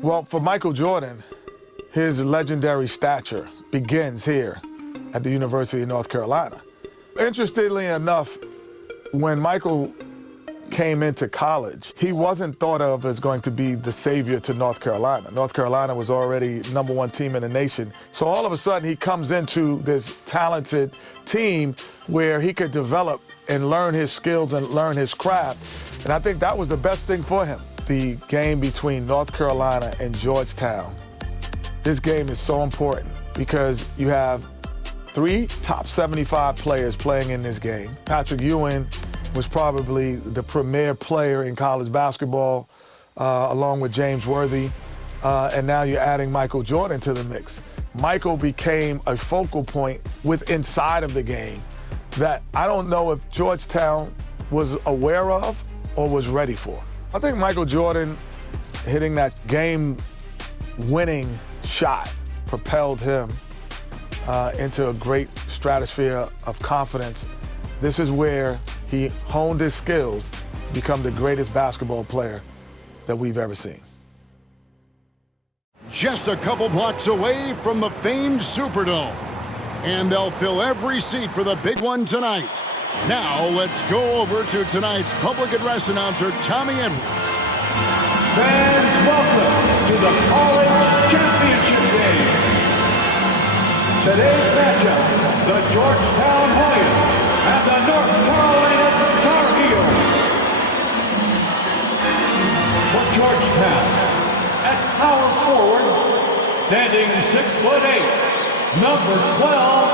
Well, for Michael Jordan, his legendary stature begins here at the University of North Carolina. Interestingly enough, when Michael came into college, he wasn't thought of as going to be the savior to North Carolina. North Carolina was already #1 team in the nation. So all of a sudden he comes into this talented team where he could develop and learn his skills and learn his craft. And I think that was the best thing for him. The game between North Carolina and Georgetown. This game is so important because you have 3 top 75 players playing in this game. Patrick Ewing was probably the premier player in college basketball, along with James Worthy. And now you're adding Michael Jordan to the mix. Michael became a focal point inside of the game that I don't know if Georgetown was aware of or was ready for. I think Michael Jordan hitting that game-winning shot propelled him into a great stratosphere of confidence. This is where he honed his skills to become the greatest basketball player that we've ever seen. Just a couple blocks away from the famed Superdome. And they'll fill every seat for the big one tonight. Now, let's go over to tonight's public address announcer, Tommy Edwards. Fans, welcome to the College Championship Game. Today's matchup, the Georgetown Hoyas and the North Carolina Tar Heels. For Georgetown, at power forward, standing 6'8", number 12,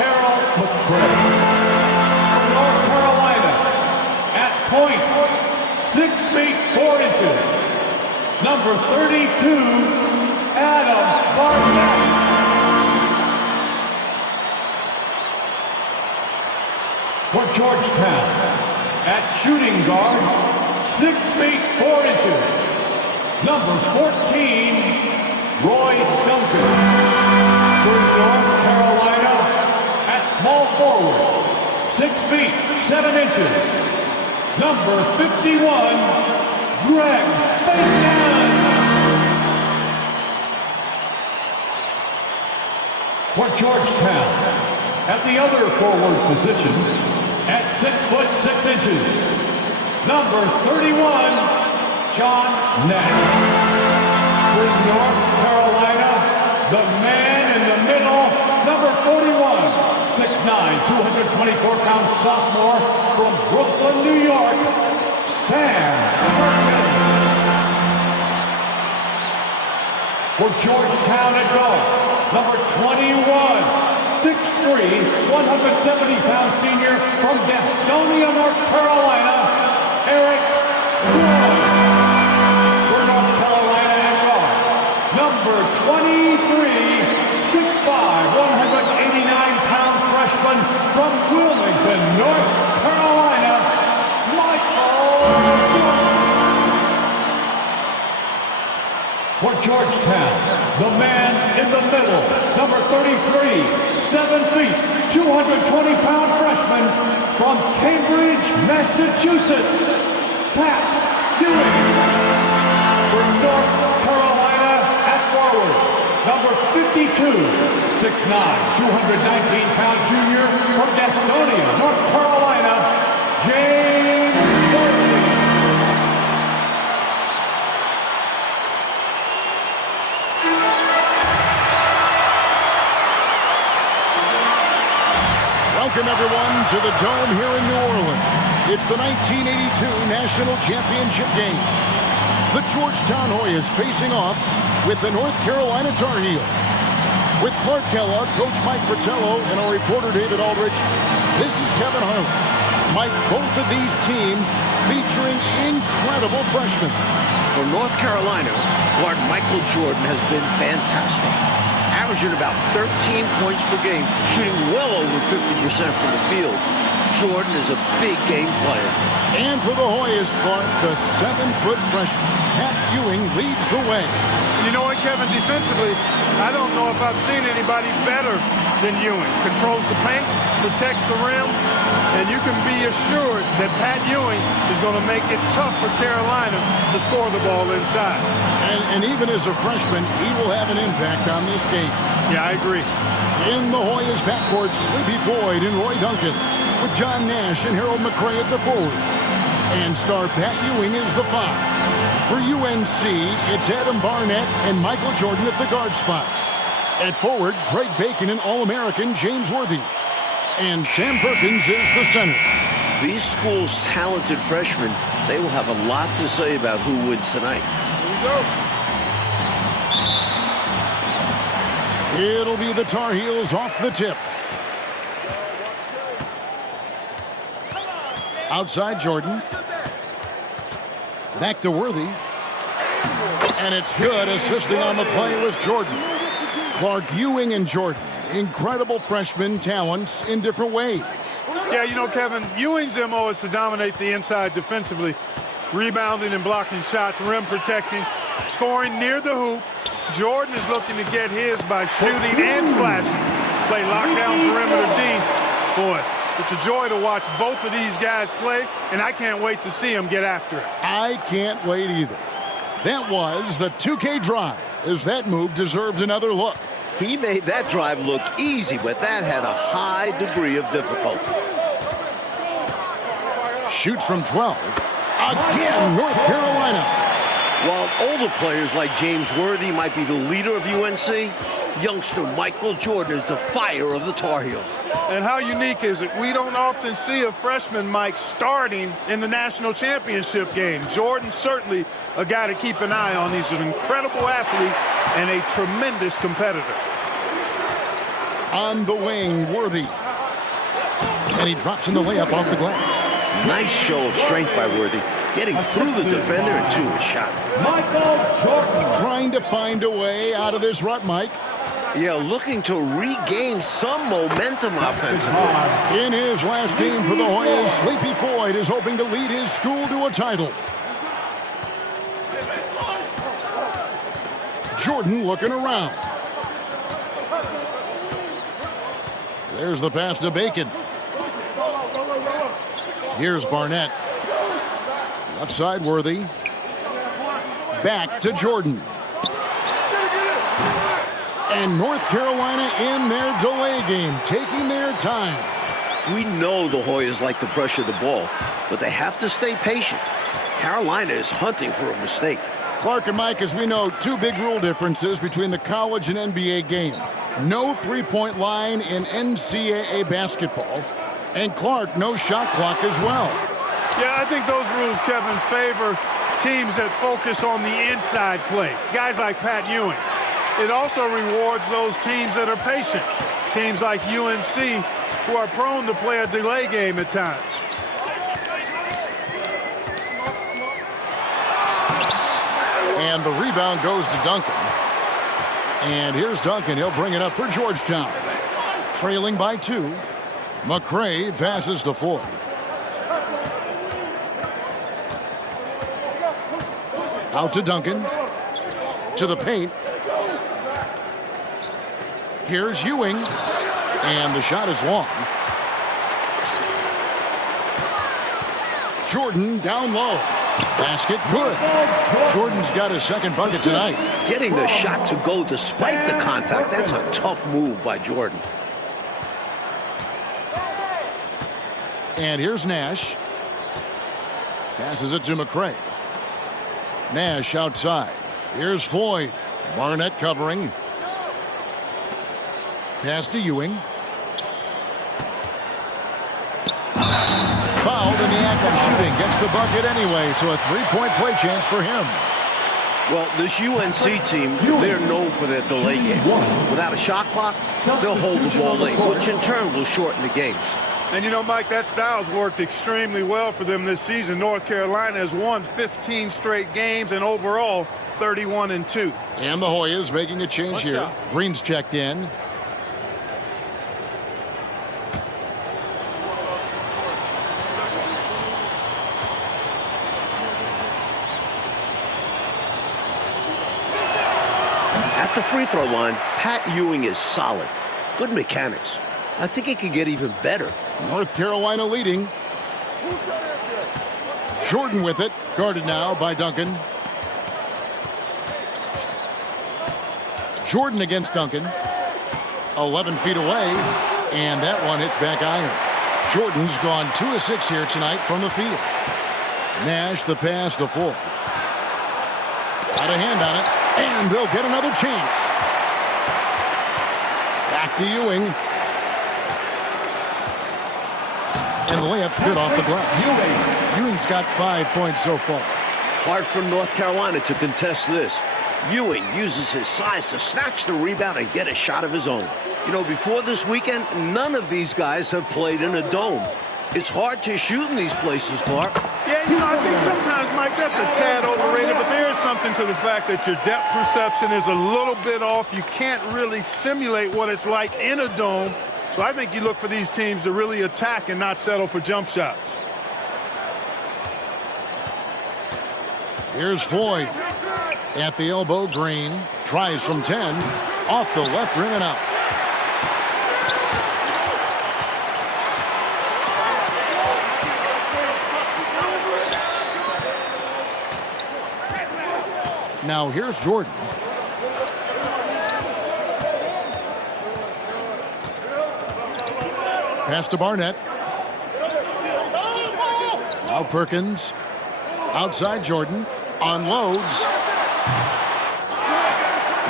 Harold McCray. North Carolina at point, 6 feet 4 inches, number 32, Adam Barnett. For Georgetown, at shooting guard, 6 feet 4 inches, number 14, Roy Duncan. For North Carolina, at small forward, 6 feet 7 inches, number 51, Greg Bacon. For Georgetown, at the other forward position, at 6'6" number 31, John Nash. For North Carolina, the man in the middle, number 41. 6'9", 224-pound sophomore from Brooklyn, New York, Sam Perkins. For Georgetown at guard, number 21, 6'3", 170-pound senior from Gastonia, North Carolina, Eric Croy. For North Carolina at guard, number 23, 6'5", 189-pound freshman from Wilmington, North Carolina, Michael Jordan. For Georgetown, the man in the middle, number 33, 7 feet, 220-pound freshman from Cambridge, Massachusetts, Pat Ewing. For North Carolina at forward, number 52, 6'9", 219-pound junior from Gastonia, North Carolina, James Worthy. Welcome, everyone, to the Dome here in New Orleans. It's the 1982 National Championship game. The Georgetown Hoyas facing off with the North Carolina Tar Heels. With Clark Kellogg, Coach Mike Fratello, and our reporter David Aldrich, this is Kevin Harlan. Mike, both of these teams featuring incredible freshmen. For North Carolina, guard Michael Jordan has been fantastic. Averaging about 13 points per game, shooting well over 50% from the field. Jordan is a big game player. And for the Hoyas, Clark, the 7-foot freshman, Pat Ewing, leads the way. You know what, Kevin? Defensively, I don't know if I've seen anybody better than Ewing. Controls the paint, protects the rim, And you can be assured that Pat Ewing is going to make it tough for Carolina to score the ball inside. And even as a freshman, he will have an impact on this game. Yeah, I agree. In the Hoyas backcourt, Sleepy Floyd and Roy Duncan, with John Nash and Harold McRae at the forward. And star Pat Ewing is the 5. For UNC, it's Adam Barnett and Michael Jordan at the guard spots. At forward, Greg Bacon and All-American James Worthy. And Sam Perkins is the center. These schools' talented freshmen, they will have a lot to say about who wins tonight. Here we go. It'll be the Tar Heels off the tip. Outside Jordan. Back to Worthy. And it's good. Assisting on the play was Jordan. Clark, Ewing, and Jordan. Incredible freshman talents in different ways. Yeah, you know, Kevin, Ewing's MO is to dominate the inside defensively, rebounding and blocking shots, rim protecting, scoring near the hoop. Jordan is looking to get his by shooting and slashing. Play lockdown perimeter D. Boy, it's a joy to watch both of these guys play, and I can't wait to see them get after it. I can't wait either. That was the 2K drive, as that move deserved another look. He made that drive look easy, but that had a high degree of difficulty. Shoots from 12. Again, North Carolina. While older players like James Worthy might be the leader of UNC, youngster Michael Jordan is the fire of the Tar Heels. And how unique is it? We don't often see a freshman, Mike, starting in the national championship game. Jordan certainly a guy to keep an eye on. He's an incredible athlete and a tremendous competitor. On the wing, Worthy. And he drops in the layup off the glass. Nice show of strength by Worthy, getting through the defender and to his shot. Michael Jordan. Trying to find a way out of this rut, Mike. Yeah, looking to regain some momentum offensively. In his last game for the Hoyas, Sleepy Floyd is hoping to lead his school to a title. Jordan looking around. There's the pass to Bacon. Here's Barnett. Left side, Worthy. Back to Jordan. And North Carolina in their delay game, taking their time. We know the Hoyas like to pressure the ball, but they have to stay patient. Carolina is hunting for a mistake. Clark and Mike, as we know, two big rule differences between the college and NBA game. No three-point line in NCAA basketball. And Clark, no shot clock as well. Yeah, I think those rules, Kevin, favor teams that focus on the inside play. Guys like Pat Ewing. It also rewards those teams that are patient. Teams like UNC who are prone to play a delay game at times. And the rebound goes to Duncan. And here's Duncan. He'll bring it up for Georgetown. Trailing by 2. McRae passes to Floyd. Out to Duncan. To the paint. Here's Ewing. And the shot is long. Jordan down low. Basket good. Jordan's got his second bucket tonight. Getting the shot to go despite the contact, that's a tough move by Jordan. And here's Nash. Passes it to McRae. Nash outside. Here's Floyd. Barnett covering. Pass to Ewing. Fouled in the act of shooting. Gets the bucket anyway, so a three-point play chance for him. Well, this UNC team, they're known for their delay game. Without a shot clock, they'll hold the ball late, which in turn will shorten the games. And you know, Mike, that style's worked extremely well for them this season. North Carolina has won 15 straight games and overall 31-2. And the Hoyas making a change here. Green's checked in. At the free throw line, Pat Ewing is solid. Good mechanics. I think it could get even better. North Carolina leading. Jordan with it. Guarded now by Duncan. Jordan against Duncan. 11 feet away. And that one hits back iron. Jordan's gone 2 of 6 here tonight from the field. Nash the pass to Floyd. Got a hand on it. And they'll get another chance. Back to Ewing. And the layup's good off the glass. Ewing's got 5 points so far. Hard for North Carolina to contest this. Ewing uses his size to snatch the rebound and get a shot of his own. You know, before this weekend, none of these guys have played in a dome. It's hard to shoot in these places, Clark. Yeah, you know, I think sometimes, Mike, that's a tad overrated, but there is something to the fact that your depth perception is a little bit off. You can't really simulate what it's like in a dome. So I think you look for these teams to really attack and not settle for jump shots. Here's Floyd. At the elbow, Green tries from 10. Off the left rim and out. Now here's Jordan. Pass to Barnett. Now Perkins. Outside Jordan. Unloads.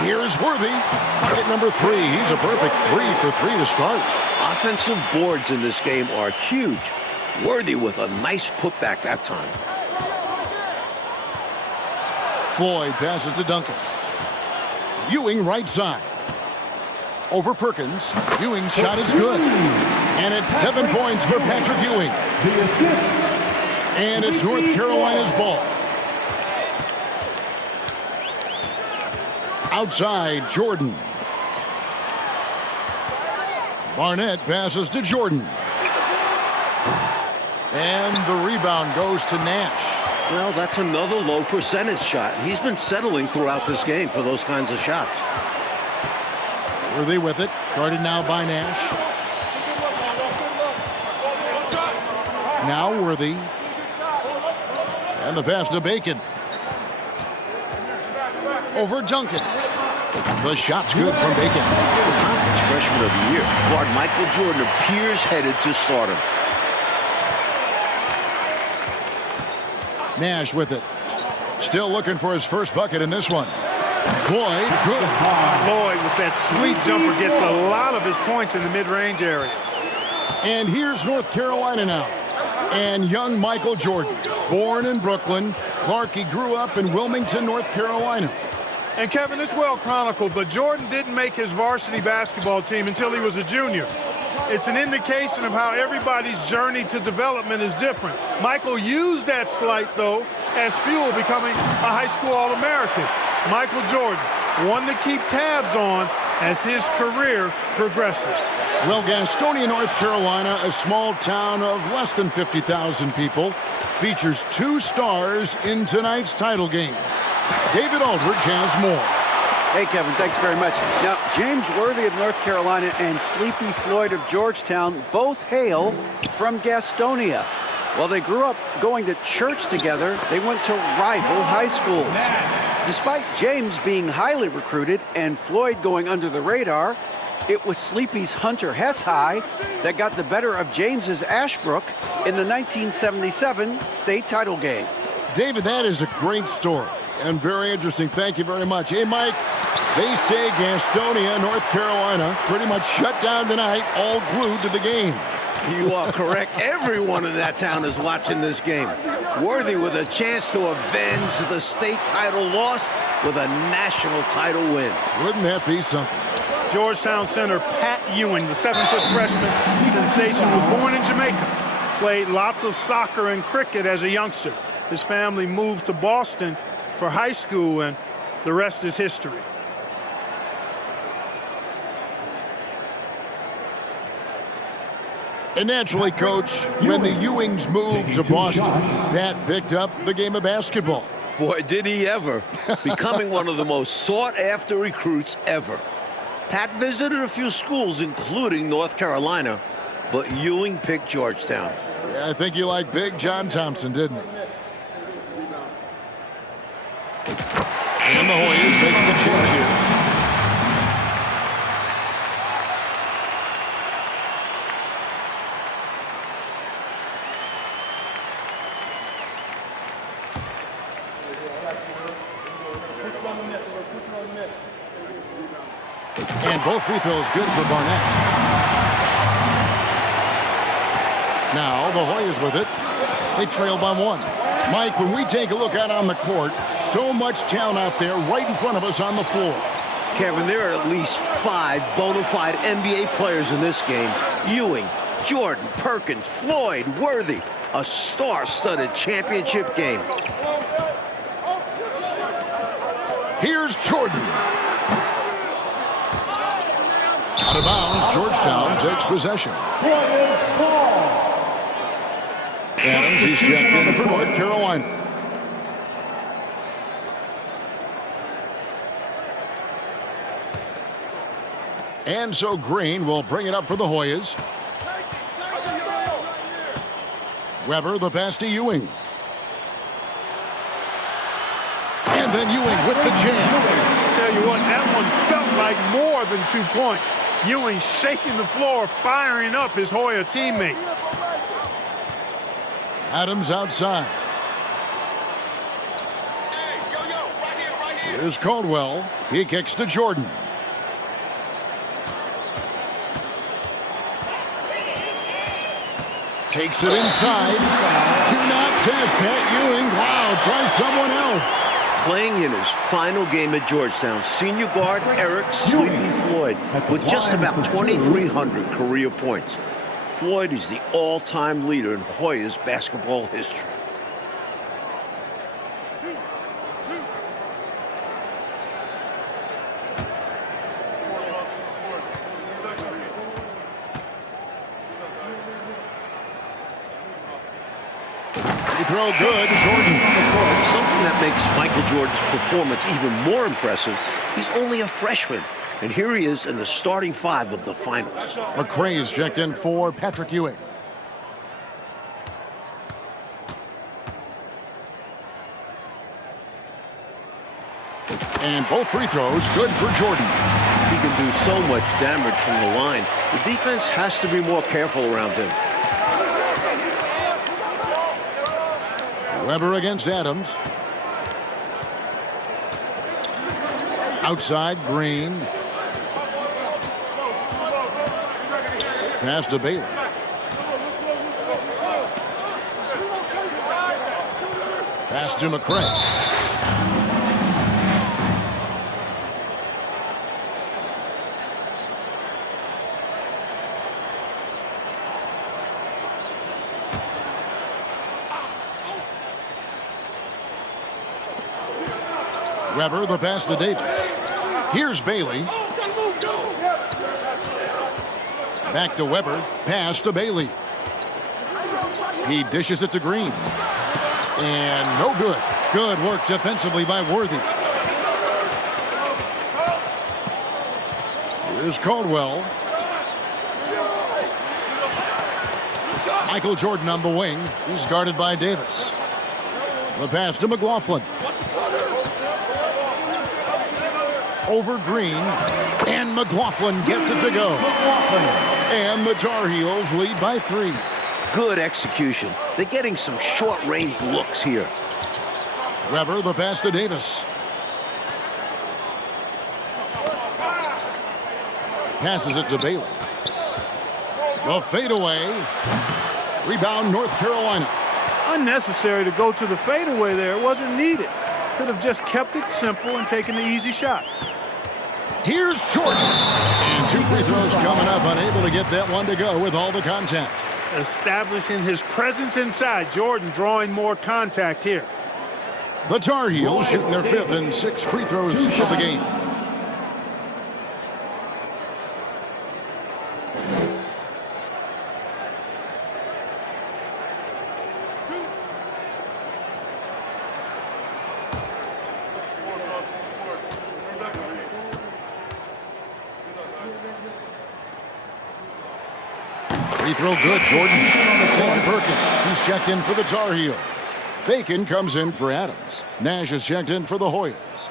Here's Worthy. Bucket number 3. He's a perfect 3 for 3 to start. Offensive boards in this game are huge. Worthy with a nice putback that time. Floyd passes to Duncan. Ewing right side. Over Perkins. Ewing's shot is good. And it's 7 points for Patrick Ewing. And it's North Carolina's ball. Outside, Jordan. Barnett passes to Jordan. And the rebound goes to Nash. Well, that's another low percentage shot. He's been settling throughout this game for those kinds of shots. Worthy with it. Guarded now by Nash. Now Worthy. And the pass to Bacon. Over Duncan. The shot's good from Bacon. Conference freshman of the year, guard Michael Jordan appears headed to stardom. Nash with it. Still looking for his first bucket in this one. Floyd, good. Floyd with that sweet jumper gets a lot of his points in the mid-range area. And here's North Carolina now. And young Michael Jordan, born in Brooklyn. Clark, he grew up in Wilmington, North Carolina. And Kevin, it's well chronicled, but Jordan didn't make his varsity basketball team until he was a junior. It's an indication of how everybody's journey to development is different. Michael used that slight, though, as fuel, becoming a high school All-American. Michael Jordan, one to keep tabs on as his career progresses. Well, Gastonia, North Carolina, a small town of less than 50,000 people, features 2 stars in tonight's title game. David Aldridge has more. Hey, Kevin, thanks very much. Now, James Worthy of North Carolina and Sleepy Floyd of Georgetown both hail from Gastonia. While they grew up going to church together, they went to rival high schools. Despite James being highly recruited and Floyd going under the radar, it was Sleepy's Hunter Hess High that got the better of James's Ashbrook in the 1977 state title game. David, that is a great story and very interesting. Thank you very much. Hey, Mike, they say Gastonia, North Carolina, pretty much shut down tonight, all glued to the game. You are correct. Everyone in that town is watching this game. Worthy with a chance to avenge the state title loss with a national title win. Wouldn't that be something? Georgetown center Pat Ewing, the 7-foot freshman sensation, was born in Jamaica. Played lots of soccer and cricket as a youngster. His family moved to Boston for high school, and the rest is history. And naturally, Coach, when the Ewings moved to Boston, Pat picked up the game of basketball. Boy, did he ever. Becoming one of the most sought-after recruits ever. Pat visited a few schools, including North Carolina, but Ewing picked Georgetown. Yeah, I think you like big John Thompson, didn't he? And the Hoyas making the change here. And both free throws good for Barnett. Now the Hoyas with it. They trail by 1. Mike, when we take a look out on the court, so much talent out there right in front of us on the floor. Kevin, there are at least 5 bona fide NBA players in this game. Ewing, Jordan, Perkins, Floyd, Worthy. A star-studded championship game. Here's Jordan. Out of bounds, Georgetown takes possession. Adams, he's checked in for North Carolina. And so Green will bring it up for the Hoyas. Weber, the pass to Ewing. And then Ewing with the jam. Tell you what, that one felt like more than 2 points. Ewing shaking the floor, firing up his Hoya teammates. Adams outside. Here's Caldwell. He kicks to Jordan. Takes it inside. Do not test Pat Ewing. Wow, try someone else. Playing in his final game at Georgetown, senior guard Eric Sleepy Floyd with just about 2,300 career points. Floyd is the all-time leader in Hoyas basketball history. Free throw good, Jordan. Something that makes Michael Jordan's performance even more impressive, he's only a freshman. And here he is in the starting 5 of the finals. McRae's checked in for Patrick Ewing. And both free throws good for Jordan. He can do so much damage from the line. The defense has to be more careful around him. Weber against Adams. Outside, Green. Pass to Bailey. Pass to McRae. Weber, the pass to Davis. Here's Bailey. Back to Weber. Pass to Bailey. He dishes it to Green. And no good. Good work defensively by Worthy. Here's Caldwell. Michael Jordan on the wing. He's guarded by Davis. The pass to McLaughlin. Over Green, and McLaughlin gets it to go. And the Tar Heels lead by 3. Good execution. They're getting some short-range looks here. Weber, the pass to Davis. Passes it to Bailey. The fadeaway. Rebound, North Carolina. Unnecessary to go to the fadeaway there. It wasn't needed. Could have just kept it simple and taken the easy shot. Here's Jordan. And 2 free throws coming up, unable to get that one to go with all the contact. Establishing his presence inside. Jordan drawing more contact here. The Tar Heels shooting their 5th and 6 free throws of the game. Free throw good, Jordan. Sam Perkins, he's checked in for the Tar Heels. Bacon comes in for Adams. Nash is checked in for the Hoyas.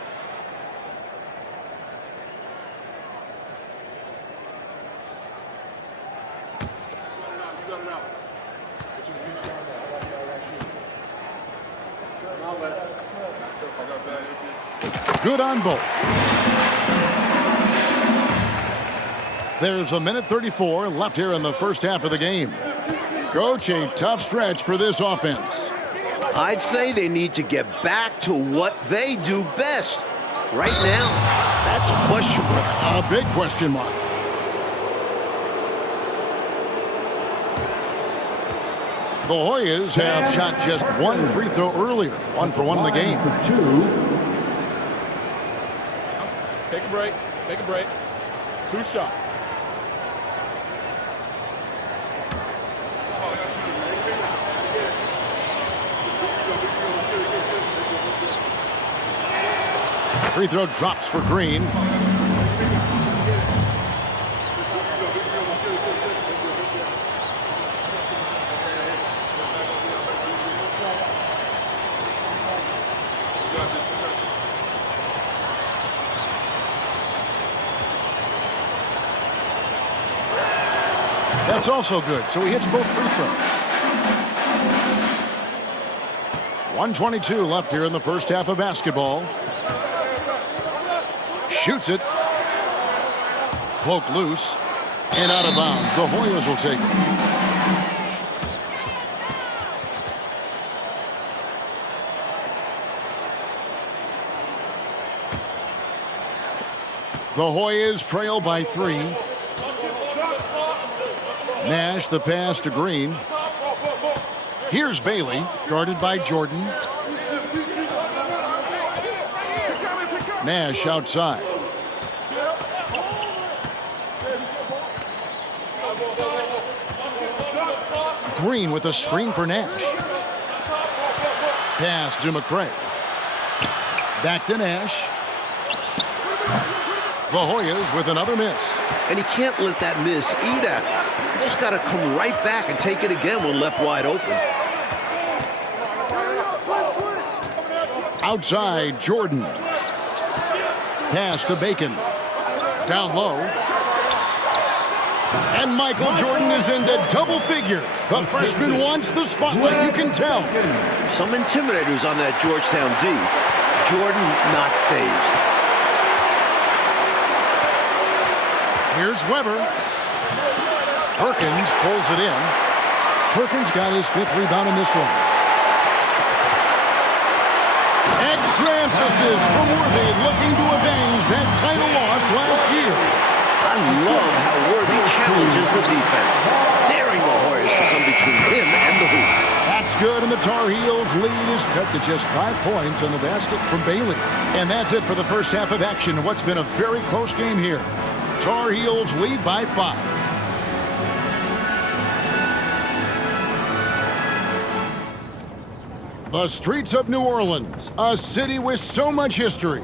Good on both. There's a minute 34 left here in the first half of the game. Coach, a tough stretch for this offense. I'd say they need to get back to what they do best. Right now, that's a question mark. A big question mark. The Hoyas have shot just one free throw earlier. 1 for 1 in the game. Take a break. Take a break. 2 shots. Free throw drops for Green. That's also good, so he hits both free throws. 1:22 left here in the first half of basketball. Shoots it. Poked loose. And out of bounds. The Hoyas will take it. The Hoyas trail by 3. Nash the pass to Green. Here's Bailey, guarded by Jordan. Nash outside. Green with a screen for Nash. Pass to McCray. Back to Nash. The Hoyas with another miss. And he can't let that miss eat at him. He just got to come right back and take it again when left wide open. Outside, Jordan. Pass to Bacon. Down low. And Michael Jordan is into double figures. The freshman wants the spotlight, you can tell. Some intimidators on that Georgetown D. Jordan not fazed. Here's Weber. Perkins pulls it in. Perkins got his 5th rebound in this one. Extra emphasis from Worthy, looking to avenge that title loss last year. I love how Worthy challenges the defense, daring the Hoyas to come between him and the hoop. That's good, and the Tar Heels lead is cut to just 5 points on the basket from Bailey. And that's it for the first half of action. What's been a very close game here. Tar Heels lead by 5. The streets of New Orleans, a city with so much history.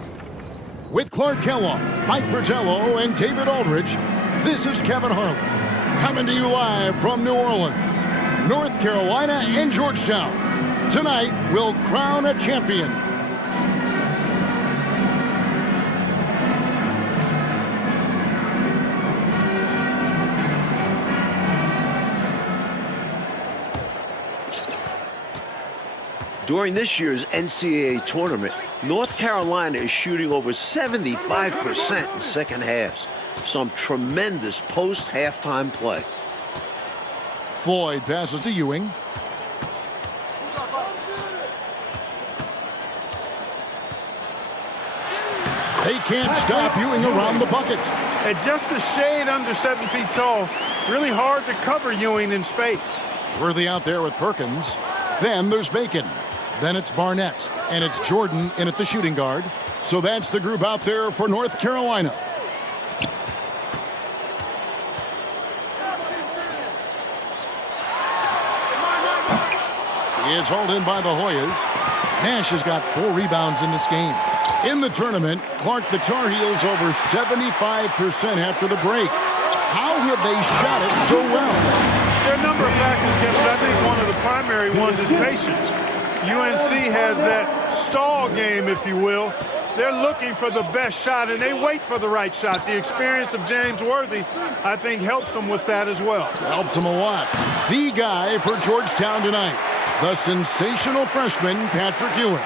With Clark Kellogg, Mike Fratello, and David Aldridge, this is Kevin Harlan, coming to you live from New Orleans, North Carolina, and Georgetown. Tonight, we'll crown a champion. During this year's NCAA tournament, North Carolina is shooting over 75% in second halves. Some tremendous post-halftime play. Floyd passes to Ewing. They can't stop Ewing around the bucket. At just a shade under 7 feet tall, really hard to cover Ewing in space. Worthy out there with Perkins. Then there's Bacon. Then it's Barnett, and it's Jordan in at the shooting guard. So that's the group out there for North Carolina. It's hauled in by the Hoyas. Nash has got 4 rebounds in this game. In the tournament, Clark, the Tar Heels over 75% after the break. How have they shot it so well? There are a number of factors, Kevin, but I think one of the primary ones is patience. UNC has that stall game, if you will. They're looking for the best shot, and they wait for the right shot. The experience of James Worthy, I think, helps them with that as well. Helps them a lot. The guy for Georgetown tonight, the sensational freshman, Patrick Ewing.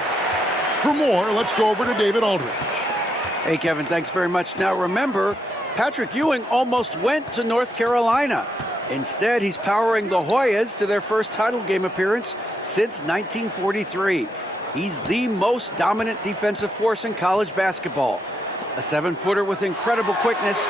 For more, let's go over to David Aldridge. Hey, Kevin, thanks very much. Now, remember, Patrick Ewing almost went to North Carolina. Instead, he's powering the Hoyas to their first title game appearance since 1943. He's the most dominant defensive force in college basketball. A 7-footer with incredible quickness,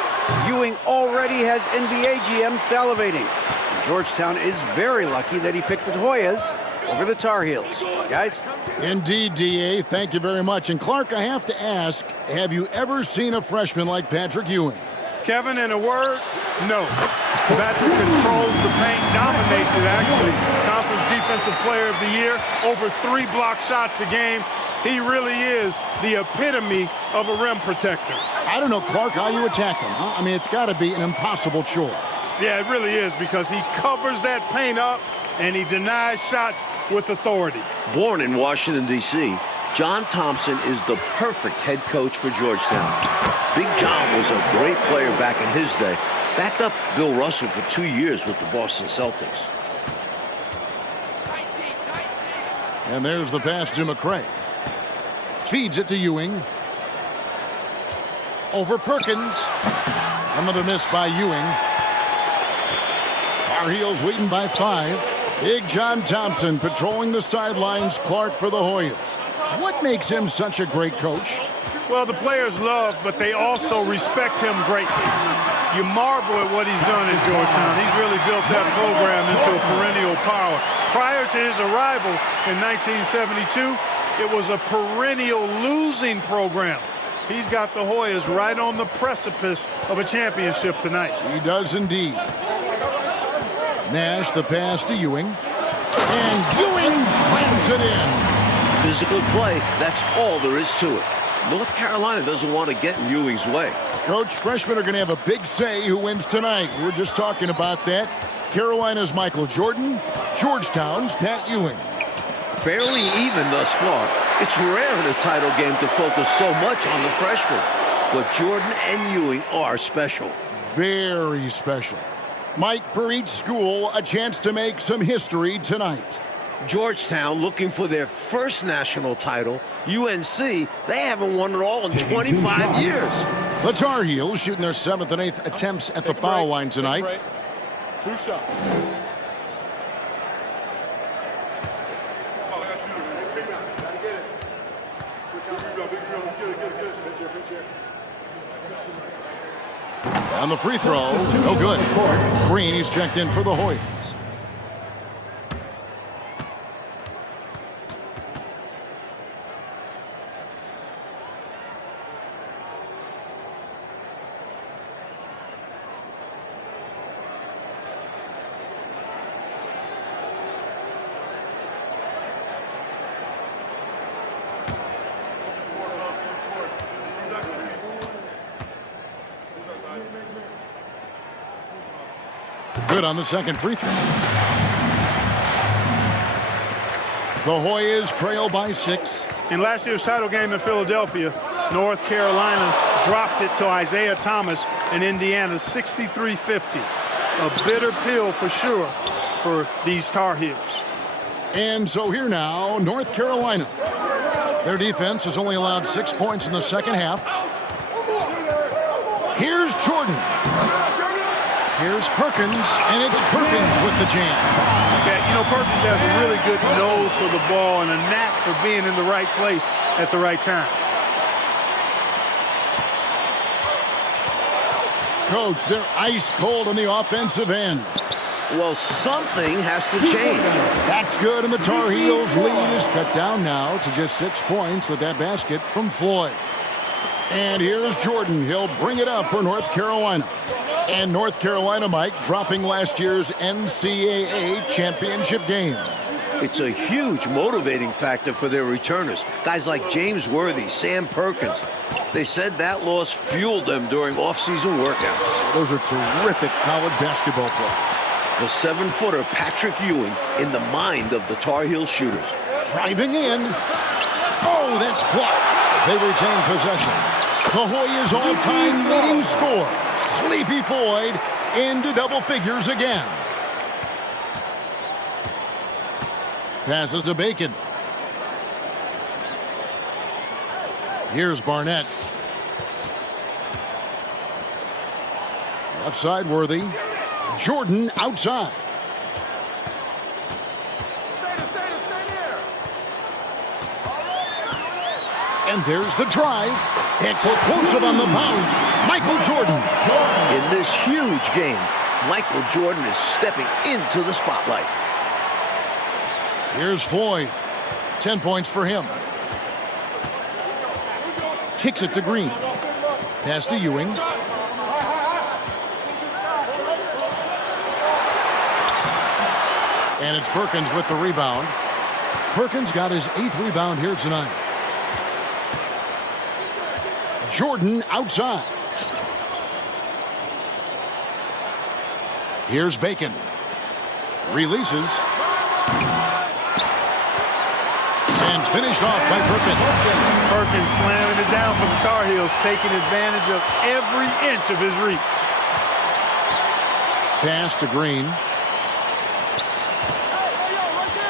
Ewing already has NBA GMs salivating. And Georgetown is very lucky that he picked the Hoyas over the Tar Heels. Guys? Indeed, D.A., thank you very much. And Clark, I have to ask, have you ever seen a freshman like Patrick Ewing? Kevin, in a word, no. Patrick controls the paint, dominates it actually. Conference Defensive Player of the Year, over 3 block shots a game. He really is the epitome of a rim protector. I don't know, Clark, how you attack him, huh? I mean, it's got to be an impossible chore. Yeah, it really is, because he covers that paint up and he denies shots with authority. Born in Washington, D.C., John Thompson is the perfect head coach for Georgetown. Big John was a great player back in his day. Backed up Bill Russell for 2 years with the Boston Celtics. And there's the pass to McCray. Feeds it to Ewing. Over Perkins. Another miss by Ewing. Tar Heels leading by 5. Big John Thompson patrolling the sidelines. Clark for the Hoyas. What makes him such a great coach? Well, the players love, but they also respect him greatly. You marvel at what he's done in Georgetown. He's really built that program into a perennial power. Prior to his arrival in 1972, it was a perennial losing program. He's got the Hoyas right on the precipice of a championship tonight. He does indeed. Nash, the pass to Ewing. And Ewing slams it in. Physical play, that's all there is to it. North Carolina doesn't want to get in Ewing's way. Coach, freshmen are going to have a big say who wins tonight. We were just talking about that. Carolina's Michael Jordan, Georgetown's Pat Ewing. Fairly even thus far. It's rare in a title game to focus so much on the freshmen. But Jordan and Ewing are special. Very special. Mike, for each school, a chance to make some history tonight. Georgetown looking for their first national title. UNC, they haven't won it all in 25 years. The Tar Heels shooting their 7th and 8th attempts at the foul line tonight. 2 shots. On the free throw, no good. Green, he's checked in for the Hoyas. Good on the second free throw. The Hoyas trail by 6. In last year's title game in Philadelphia, North Carolina dropped it to Isaiah Thomas in Indiana, 63-50. A bitter pill for sure for these Tar Heels. And so here now, North Carolina. Their defense has only allowed 6 points in the second half. Here's Jordan. Here's Perkins, and it's Perkins with the jam. Yeah, you know, Perkins has a really good nose for the ball and a knack for being in the right place at the right time. Coach, they're ice cold on the offensive end. Well, something has to change. That's good, and the Tar Heels' lead is cut down now to just 6 points with that basket from Floyd. And here's Jordan. He'll bring it up for North Carolina. And North Carolina, Mike, dropping last year's NCAA championship game. It's a huge motivating factor for their returners. Guys like James Worthy, Sam Perkins. They said that loss fueled them during off-season workouts. Those are terrific college basketball players. The 7-footer Patrick Ewing in the mind of the Tar Heel shooters. Driving in. Oh, that's blocked. They retain possession. The Hoyas' all-time leading scorer, Sleepy Floyd, into double figures again. Passes to Bacon. Here's Barnett. Left side Worthy. Jordan outside. And there's the drive. Explosive on the bounce. Michael Jordan. In this huge game, Michael Jordan is stepping into the spotlight. Here's Floyd. 10 points for him. Kicks it to Green. Pass to Ewing. And it's Perkins with the rebound. Perkins got his 8th rebound here tonight. Jordan outside. Here's Bacon. Releases. And finished off by Perkins. Perkins slamming it down for the Tar Heels, taking advantage of every inch of his reach. Pass to Green.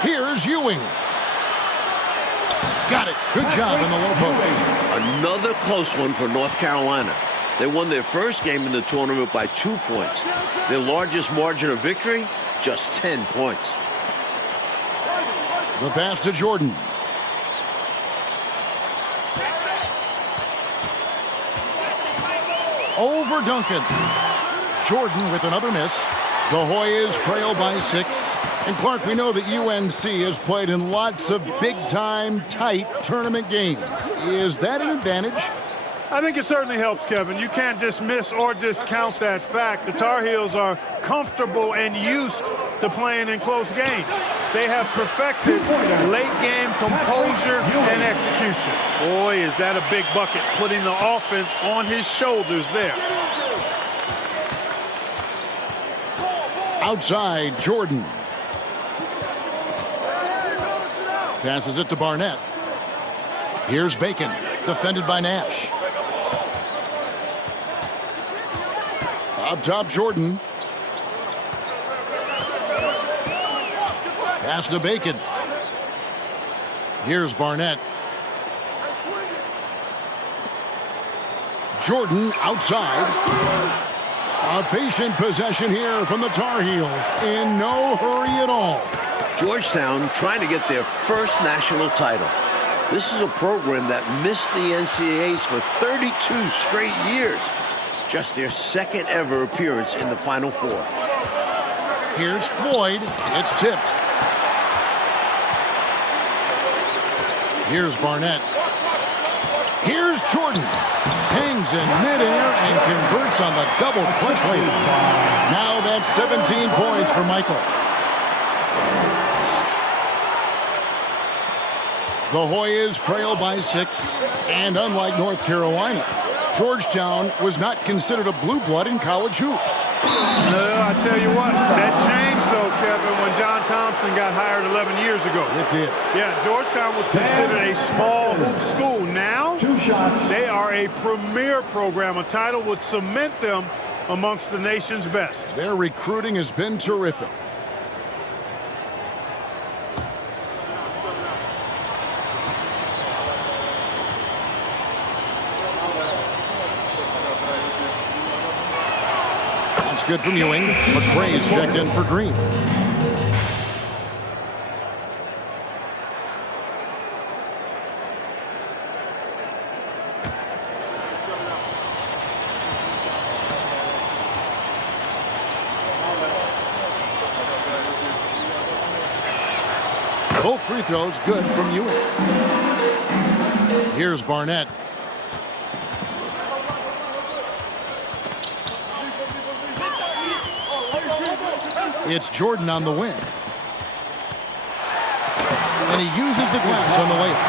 Here's Ewing. Got it. Good job in the low post. Another close one for North Carolina. They won their first game in the tournament by 2 points. Their largest margin of victory, just 10 points. The pass to Jordan. Over Duncan. Jordan with another miss. The Hoyas trail by 6. And Clark, we know that UNC has played in lots of big-time, tight tournament games. Is that an advantage? I think it certainly helps, Kevin. You can't dismiss or discount that fact. The Tar Heels are comfortable and used to playing in close games. They have perfected late-game composure and execution. Boy, is that a big bucket, putting the offense on his shoulders there. Outside, Jordan. Passes it to Barnett. Here's Bacon, defended by Nash. Up top, Jordan. Pass to Bacon. Here's Barnett. Jordan outside. A patient possession here from the Tar Heels. In no hurry at all. Georgetown trying to get their first national title. This is a program that missed the NCAAs for 32 straight years. Just their second ever appearance in the Final Four. Here's Floyd. It's tipped. Here's Barnett. Here's Jordan. Hangs in midair and converts on the double clutch lead. Now that's 17 points for Michael. The Hoyas trail by 6, and unlike North Carolina, Georgetown was not considered a blue blood in college hoops. No, I tell you what, that changed though, Kevin, when John Thompson got hired 11 years ago. It did. Yeah, Georgetown was considered a small hoop school. Now, they are a premier program. A title would cement them amongst the nation's best. Their recruiting has been terrific. That's good from Ewing. McRae is checked in for Green. Both free throws good from Ewing. Here's Barnett. It's Jordan on the wing. And he uses the glass on the layup.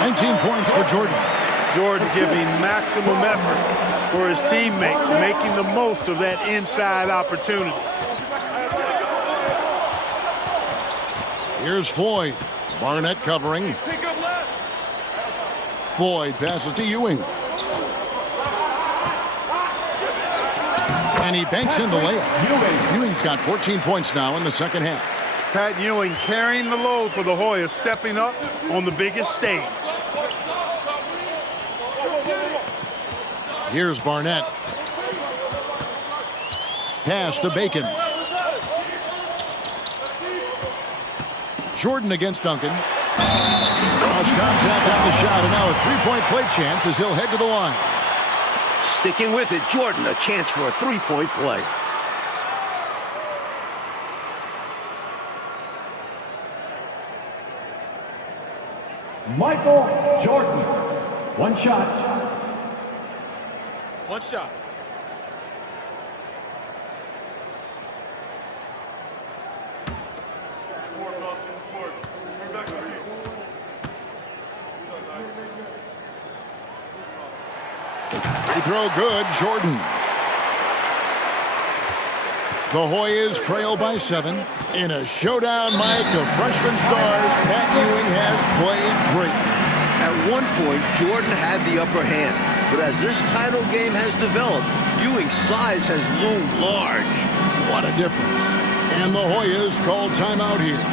19 points for Jordan. Jordan giving maximum effort for his teammates, making the most of that inside opportunity. Here's Floyd. Barnett covering. Floyd passes to Ewing. And he banks in the layup. Ewing's got 14 points now in the second half. Pat Ewing carrying the load for the Hoyas, stepping up on the biggest stage. Here's Barnett. Pass to Bacon. Jordan against Duncan. Cross contact on the shot, and now a three-point play chance as he'll head to the line. Sticking with it, Jordan, a chance for a three-point play. Michael Jordan. One shot. One shot. Free throw good, Jordan. The Hoyas trail by 7. In a showdown, Mike, of freshman stars, Pat Ewing has played great. At one point, Jordan had the upper hand, but as this title game has developed, Ewing's size has loomed large. What a difference. And the Hoyas call timeout here.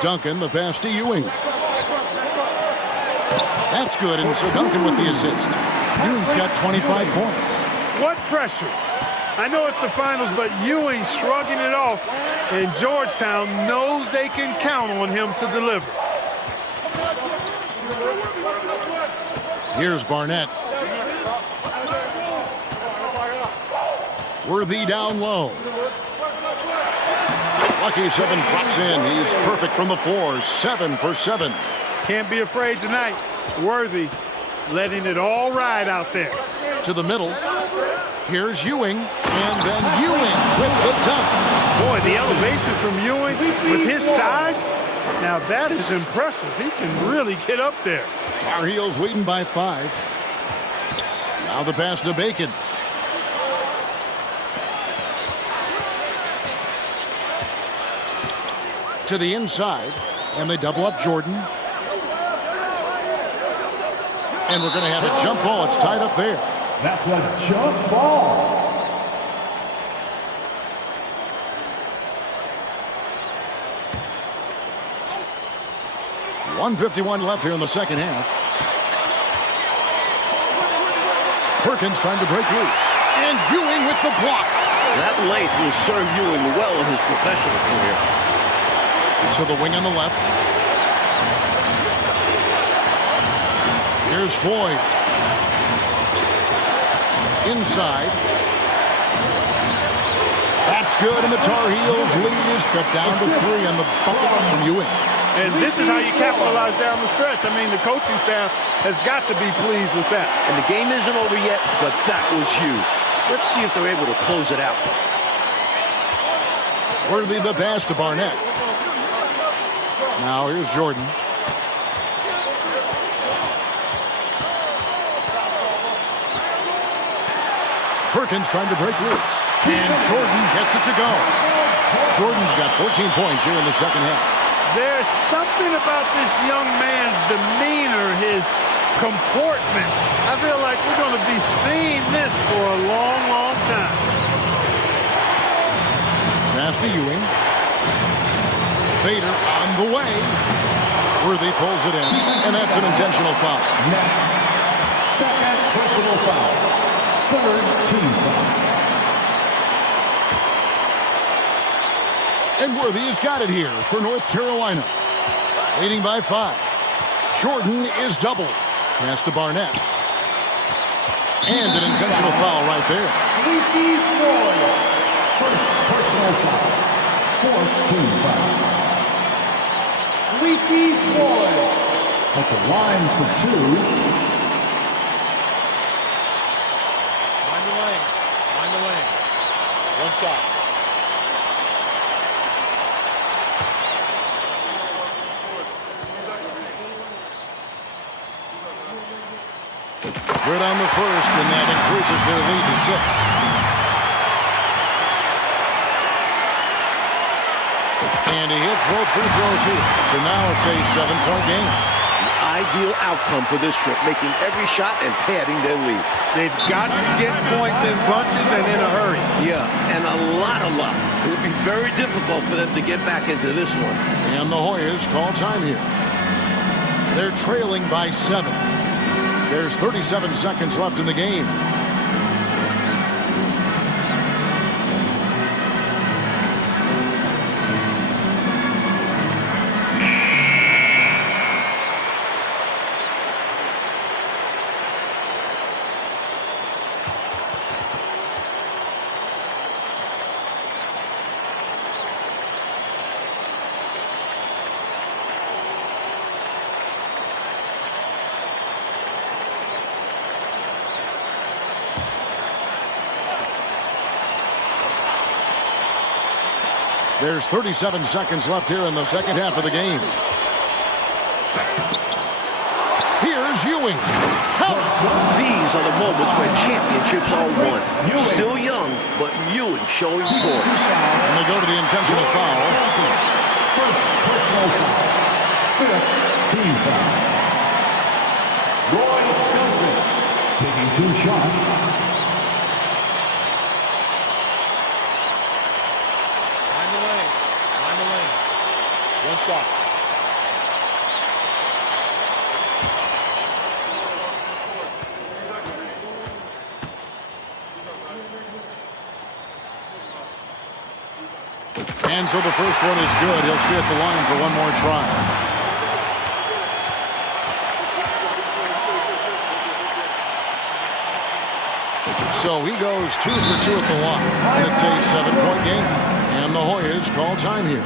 Duncan, the pass to Ewing. That's good, and so Duncan with the assist. Ewing's got 25 points. What pressure. I know it's the finals, but Ewing shrugging it off, and Georgetown knows they can count on him to deliver. Here's Barnett. Worthy down low. Lucky 7 drops in. He's perfect from the floor. 7 for 7. Can't be afraid tonight. Worthy letting it all ride out there. To the middle. Here's Ewing. And then Ewing with the dunk. Boy, the elevation from Ewing with his size. Now that is impressive. He can really get up there. Tar Heels leading by 5. Now the pass to Bacon. To the inside, and they double up Jordan. And we're going to have a jump ball. It's tied up there. That's a jump ball. .151 left here in the second half. Perkins trying to break loose. And Ewing with the block. That length will serve Ewing well in his professional career. To the wing on the left. Here's Floyd. Inside. That's good, and the Tar Heels lead is cut down to 3 on the bucket from Ewing. And this is how you capitalize down the stretch. I mean, the coaching staff has got to be pleased with that. And the game isn't over yet, but that was huge. Let's see if they're able to close it out. Worthy the pass to Barnett. Now here's Jordan. Perkins trying to break loose. And Jordan gets it to go. Jordan's got 14 points here in the second half. There's something about this young man's demeanor, his comportment. I feel like we're going to be seeing this for a long, long time. Pass to Ewing. Fader on the way. Worthy pulls it in, and that's an intentional foul. Second personal foul. Third team foul. And Worthy has got it here for North Carolina. Leading by 5. Jordan is doubled. Pass to Barnett. And an intentional foul right there. Sleepy Floyd. First personal foul. Fourth team foul. Sleepy Floyd. At the line for 2. Mind the lane. Mind the lane. One shot. Good on the first, and that increases their lead to 6. And he hits both free throws here. So now it's a 7-point game. Ideal outcome for this trip, making every shot and padding their lead. They've got to get points in bunches and in a hurry. Yeah, and a lot of luck. It will be very difficult for them to get back into this one. And the Hoyas call time here. They're trailing by 7. There's 37 seconds left in the game. There's 37 seconds left here in the second half of the game. Here's Ewing. These are the moments when championships are won. Still young, but Ewing showing poise. And they go to the intentional foul. First personal foul. Fifth team foul. Roy Duncan taking 2 shots. Mind the lane. Mind the lane. One shot. And so the first one is good. He'll stay at the line for one more try. So he goes 2 for 2 at the line. And it's a 7-point game. And the Hoyas call time here.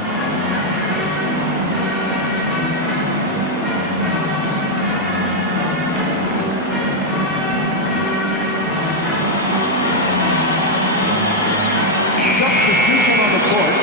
Substitution on the court.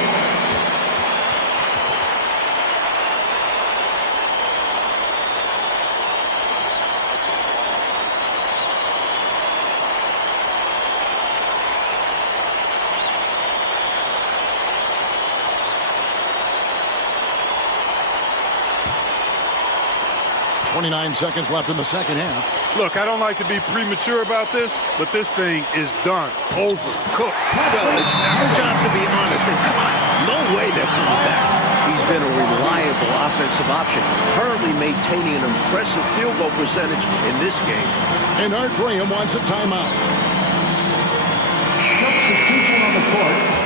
.29 seconds left in the second half. Look, I don't like to be premature about this, but this thing is done, over, cooked. Well, it's our job to be honest, and come on, no way they're coming back. He's been a reliable offensive option, currently maintaining an impressive field goal percentage in this game. And Art Graham wants a timeout. Substitution on the court.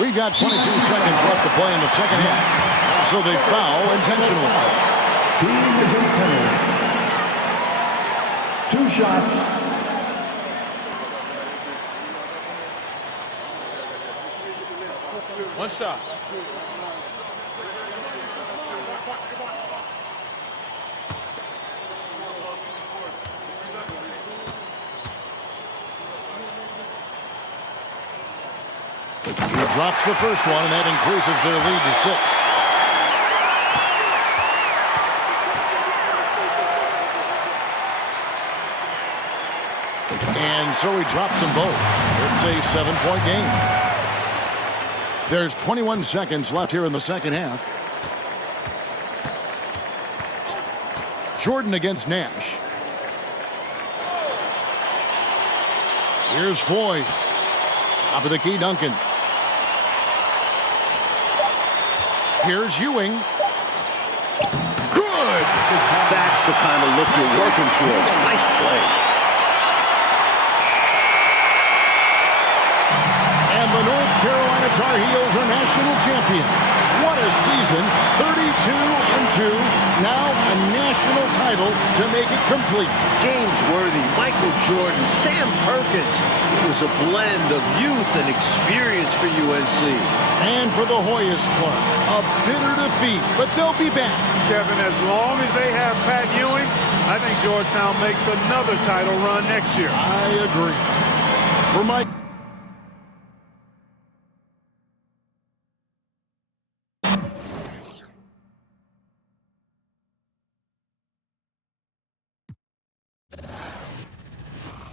We've got 22 seconds left to play in the second half. So they foul intentionally. Team is in penalty. 2 shots. One shot. He drops the first one, and that increases their lead to 6. And so he drops them both. It's a 7-point game. There's 21 seconds left here in the second half. Jordan against Nash. Here's Floyd. Top of the key, Duncan. Here's Ewing. Good! good. That's the kind of look you're working towards. Nice play. And the North Carolina Tar Heels are national champions. What a season, 32-2, now a national title to make it complete. James Worthy, Michael Jordan, Sam Perkins. It was a blend of youth and experience for UNC. And for the Hoyas Club, a bitter defeat, but they'll be back. Kevin, as long as they have Pat Ewing, I think Georgetown makes another title run next year. I agree. For Mike.